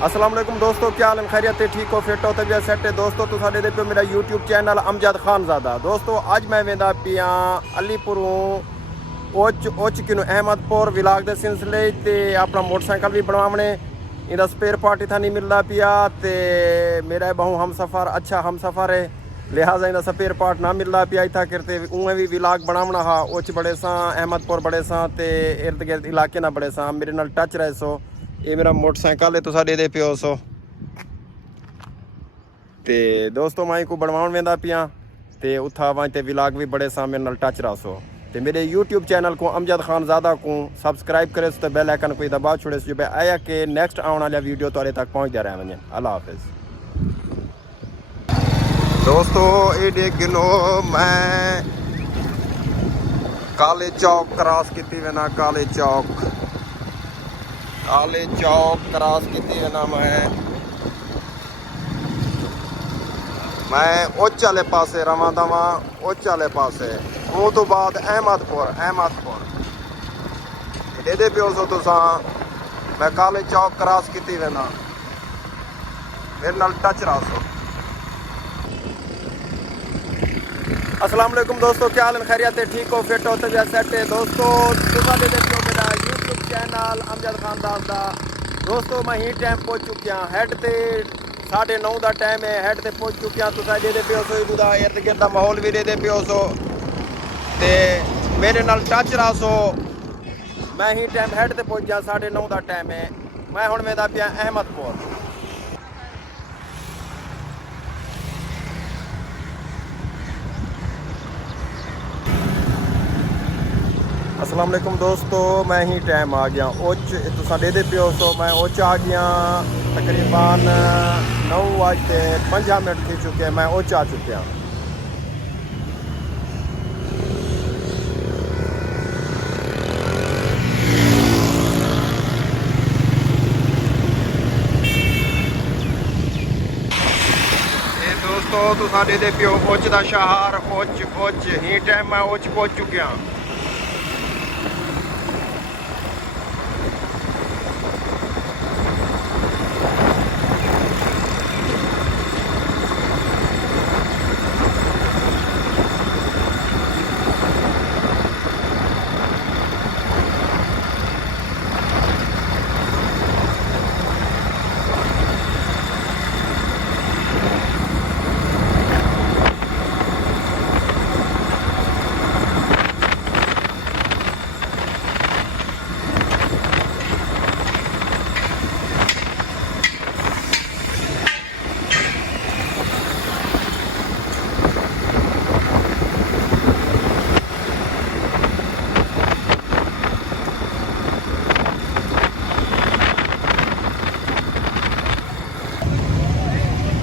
अस्सलाम वालेकुम दोस्तों, क्या हाल है? खैरियत है? ठीक हो? फिट हो? तबीयत सेट है? दोस्तों तुम साडे पे मेरा यूट्यूब चैनल अमजद खानजादा। दोस्तों अज मैं वेंदा पिया अलीपुरों ओच किनू अहमदपुर विलाग के सिलसिले ते अपना मोटरसाइकिल भी बनवाने इहदा स्पेयर पार्ट इतना नहीं मिलता पिया ते मेरा बहु हम सफ़र अच्छा हम सफ़र है, लिहाजा इहदा स्पेयर पार्ट ना मिलता पिया इतना करते उवें भी विलाग बनावना हा। ओच बड़े सा अहमदपुर बड़े सा ते इर्द गिर्द इलाके ना बड़े सा मेरे नाल टच रहे सो। ये मेरा मोटरसाइकिल है तुसा दे पियो सो ते दोस्तों माई को बनवाउण वेंदा पिया ते उथा वहीं ते विलाग भी बड़े सा मेरे नाल टच रहा सो ते मेरे यूट्यूब चैनल को अमजद खानजादा को सब्सक्राइब करे तो बेल आइकन को दबा छोड़े जो भाई आया कि नेक्स्ट आने वाला वीडियो तुहाडे तक पहुंचदा रहे वञे। अल्लाह हाफिज़। दोस्तों ये देख गिनो मैं काले चौक क्रॉस की वेना काले चौक क्रॉस की ना मैं उच्च वाले पासे रवा दवा उच्च वाले पासे वो तो बाद अहमदपुर दे पियो सो तुसा मैं काले चौक क्रॉस की वेना मेरे नाल टच रहा सो। अस्सलाम वालेकुम दोस्तों, क्या हाल है? खैरियत है? ठीक हो? फिट हो? तबीयत सेट है? दोस्तों तुसा दे पियो मेरा यूट्यूब चैनल अमजद खानजादा। दोस्तों मैं ही टाइम पहुंच चुकिया हेड ते 9:30 का टाइम है, हेड ते पहुंच चुकिया तुसा दे पियो सो इदा इर्द गिर्द माहौल भी दे पियो सो ते मेरे नाल टच रहा सो। मैं ही टाइम हेड ते पहुंच गया 9:30 का टाइम है। मैं हुण वेंदा पिया अहमदपुर। अस्सलाम वालेकुम दोस्तों, मैं ही टाइम आ गया ओच तुसा दे पियो सो मैं ओच आ गया तकरीबन 9:05 थी चुके हैं, मैं ओच आ चुकिया। ये दोस्तों तुसा दे पियो ओच दा शहर ओच ही टाइम मैं ओच पहुंच चुकिया।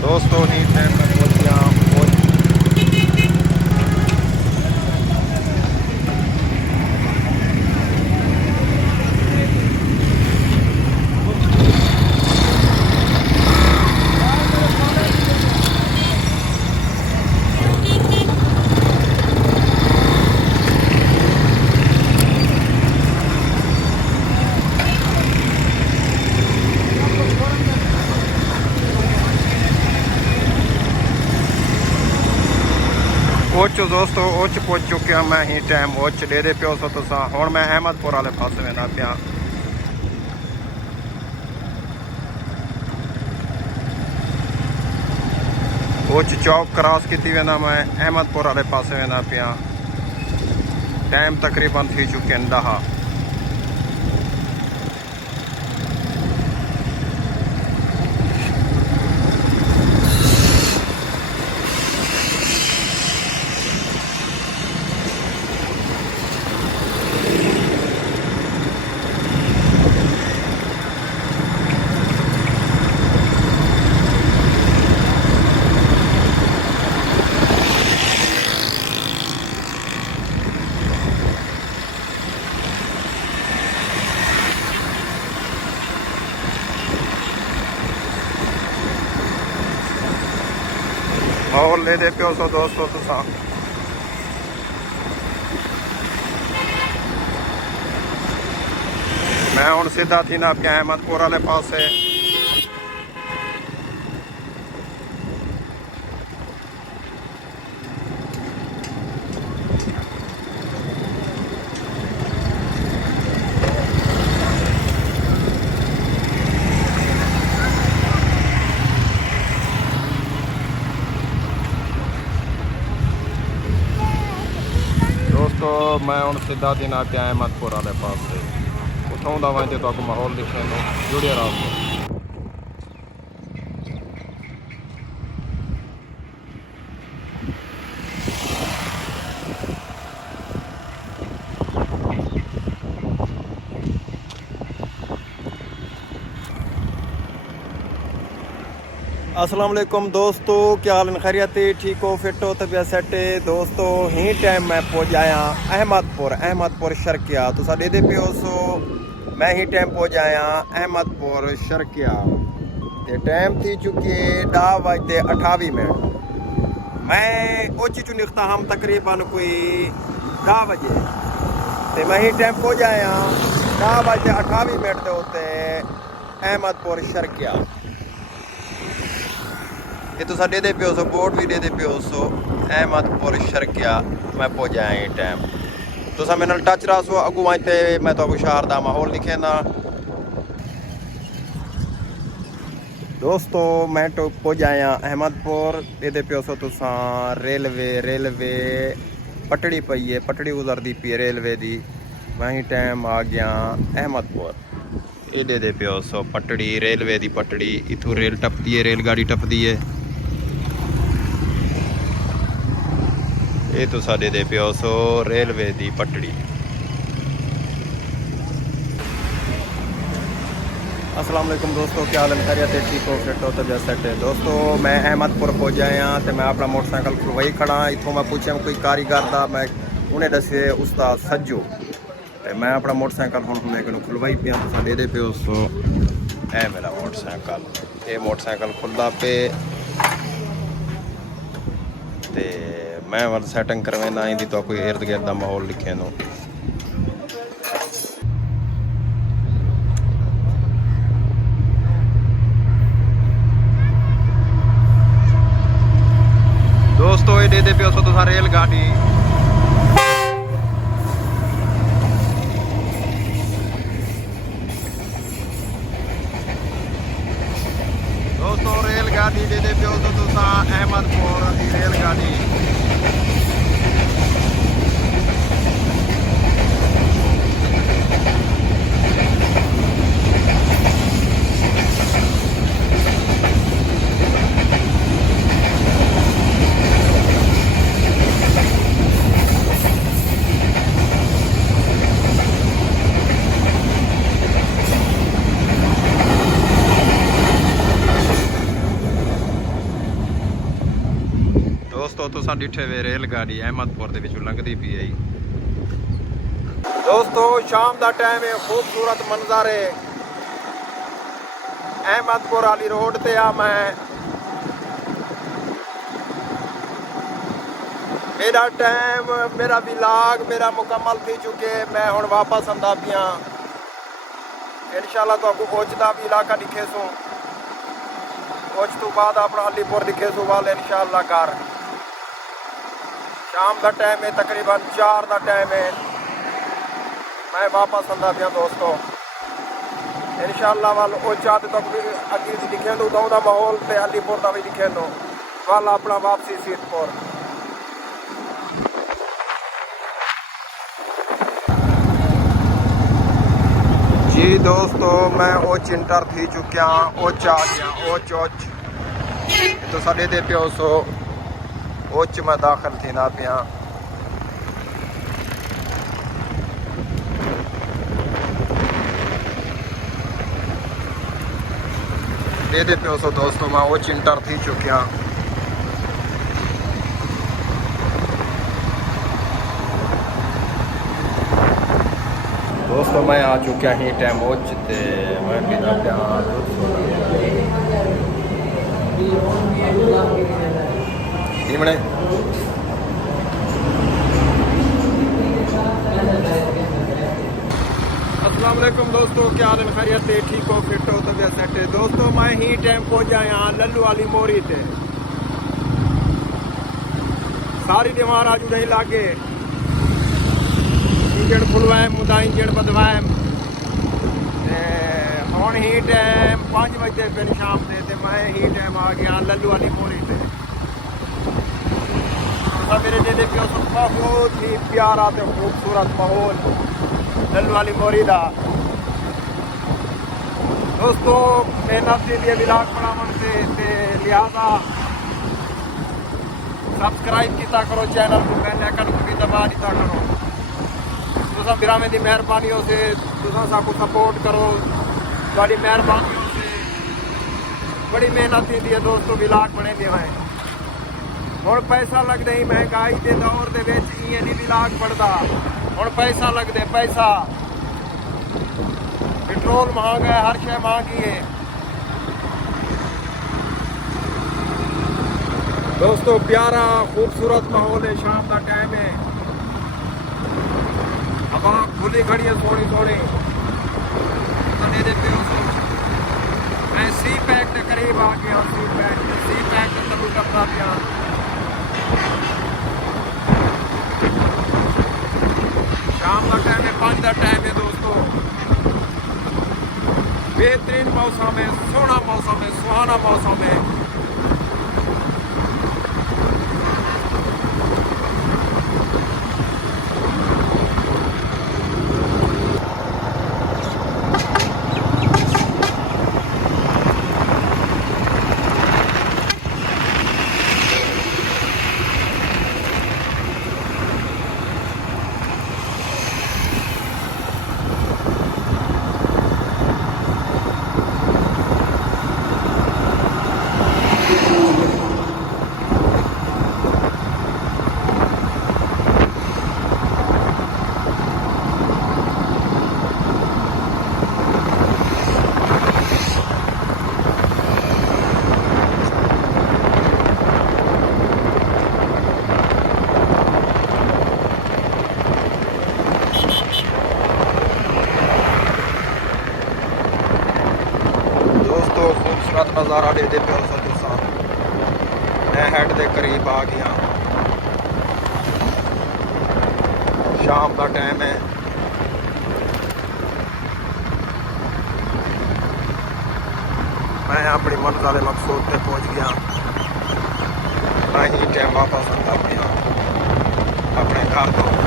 दोस्तों ही टाइम में पहुंच गया ओच दोस्तों ओच पहुंच चुकिया मैं ही टाइम ओच दे पियो सो तुसा हुण मैं अहमदपुर वाले पासे वेंदा पिया। ओच चौक क्रॉस की वेंदा मैं अहमदपुर वाले पासे वेंदा पिया। टाइम तकरीबन थी चुके 10। और ले दे पियो सो दोस्तों तुसा मैं हूँ सीधा थी ना आपके अहमदपुर वाले पास मैं हूँ सीधा दिन आके अहमदपुर वाले पास से उतों का वहीं तो माहौल दिखे जुड़े रहो। अस्सलाम वालेकुम दोस्तों, क्या हाल खैरियत है? ठीक हो, फिट हो, तबीयत सेट है? दोस्तों ही टाइम मैं पहुंच आया अहमदपुर शर्किया। तो साढ़े दे पियो सो मैं ही टाइम पहुंच आया अहमदपुर शर्किया। ते टाइम थी चुकी 10:28। मैं ओची चु निकता हम तकरीबन कोई 10 बजे। ते मैं ही टाइम पहुंच आया 10:28 के उत्ते अहमदपुर शर्किया। ये तो साढ़े दे पियो सो बोर्ड भी दे पियो सो अहमदपुर शर्किया मैं पहुंच आया ये टाइम। तो सा मेरे टच रहा सो अगू वहीं मैं तो शहर का माहौल लिखे ना। दोस्तों मैं तो पहुंच आया अहमदपुर। ये पियो सो तुसा रेलवे पटड़ी पई है, पटड़ी गुजरती पी है रेलवे की। वहीं टाइम आ गया अहमदपुर। ये दे पियो सो पटड़ी रेलवे की पटड़ी, इथू रेल टपती है, रेलगाड़ी टपती है। ये तो साढ़े दे पियो सो रेलवे की पटड़ी। अस्सलाम वालेकुम दोस्तों, क्या हाल खैरियत है? ठीक हो, फिट हो, तबीयत सेट है? दोस्तों मैं अहमदपुर पहुंच आया तो मैं अपना मोटरसाइकिल खुलवाई खड़ा। इतों मैं पूछा कोई कारीगर था, मैं उन्हें दसे उस्ताद सज्जो। तो मैं अपना मोटरसाइकिल हूँ मैं खुलवाई पिया। तो साढ़े दे पियो सो है मेरा मोटरसाइकिल। ये मोटरसाइकिल खुलदा पे ते मैं वाल सैटिंग करवाना ही तो कोई इर्द गिर्द का माहौल लिखे नो। दोस्तों ये दे पियो सो तुसा रेलगाड़ी। दोस्तों रेलगाड़ी दे पियो सो तुसा अहमदपुर की रेलगाड़ी। दोस्तों तुसा डिठे वे रेलगाड़ी अहमदपुर के विचों लंघदी पी है। दोस्तों शाम का टाइम है, खूबसूरत मंजर है अहमदपुर वाली रोड ते आ मैं। मेरा टाइम मेरा विलाग मेरा मुकम्मल थी चुके। मैं हुण वापस आंदा पिया। इंशाल्लाह तो ओचदा भी इलाका दिखे सो, ओच तो बाद अपना अलीपुर दिखे सो वाल इंशाल्लाह घर। शाम का टाइम है, तकरीबन 4 का टाइम है। मैं वापस आंदा पिया दोस्तों। इंशाल्लाह वाल ओचा तक भी अगे दिखे दो गाँव का माहौल ते अलीपुर का भी दिखे दो वाल अपना वापसी सीतपुर। जी दोस्तों मैं ओच इंटर थी चुकिया, ओच आ गया ओच। तो साढ़े दे पियो सो ओच में दाखिल थी ना पिया। दे पियो सो दोस्तों मैं ओच इंटर थी चुकिया। दोस्तों मैं आ चुका ही टाइम ओच ते मैं पीना पिया नीमड़े। अस्सलाम वालेकुम दोस्तों, क्या हाल खैरियत है? ठीक हो, फिट हो, तबीयत सेट है? दोस्तों मैं ही टाइम पहुंच आया लल्लू वाली मोरी ते। सारी दीवार आज उड़े लागे, इंजन खुलवाए मुदा इंजन बदवाए। हुण ही टाइम 5 बजे फिर शाम के। मैं ही टाइम आ गया लल्लू वाली मोरी ते। तो मेरे डेले पे बहुत ही प्यारा तो खूबसूरत माहौल दिल वाली मोरीदा दोस्तों मेहनत के लिए विलाग बनावन से लिहाजा सब्सक्राइब किया करो चैनल को बेल आइकन को भी दबा दिता करो तुसा बिरामे दी मेहरबानियों से तुसा साको सपोर्ट करो थोड़ी मेहरबानियों से बड़ी मेहनत होती है दोस्तों विलाग बने हुए हुण पैसा लगता ही महंगाई के दौर के इं नहीं विलाग बढ़ता हुण पैसा लगते पैसा पेट्रोल महंगा है हर शय महंगी है दोस्तों प्यारा खूबसूरत माहौल है शाम का टाइम है हवा खुली खड़ी है सोनी सोनी मैं सी पैक के करीब आ गया सी पैक तलू करता पिया शाम का टाइम है 5 का टाइम है दोस्तों बेहतरीन मौसम है सोहना मौसम है सुहाना मौसम है खूबसूरत नज़ारा लेते पे मैं हेड के करीब आ गया शाम का टाइम है मैं अपनी मंजिल मकसूद पे पहुंच गया मैं ही टाइम वापस आता गया अपने घर को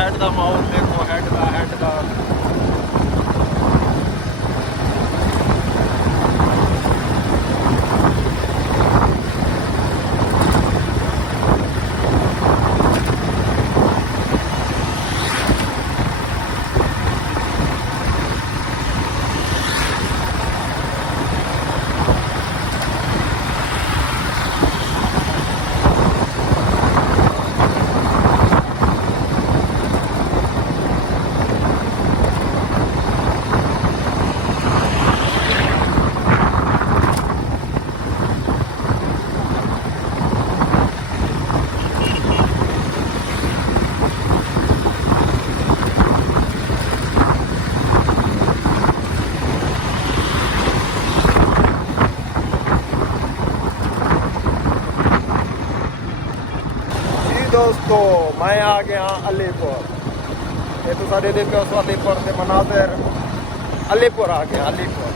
हेड का माहौल देखो हेड का दोस्तों मैं आ गया अलीपुर ये तो साढ़े दिन पे उस अलीपुर से मनाजिर अलीपुर आ गया अलीपुर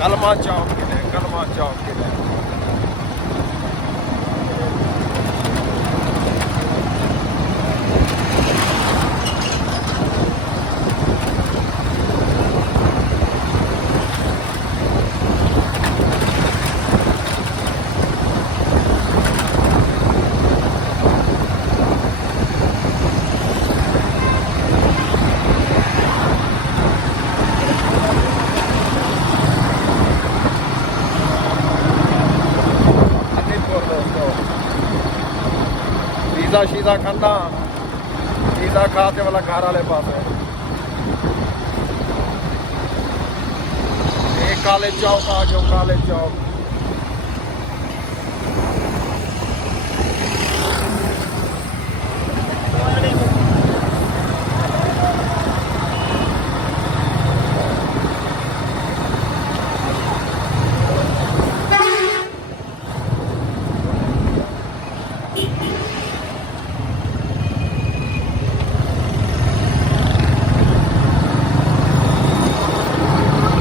कलमा चौक के लिए शीजा खाना सीधा खाते वाला घर वाले पास है। एक काले चौक आ जाओ, काले चौक।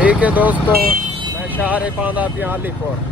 ठीक है दोस्तों, मैं शाहरे पांदा पिया अलीपुर।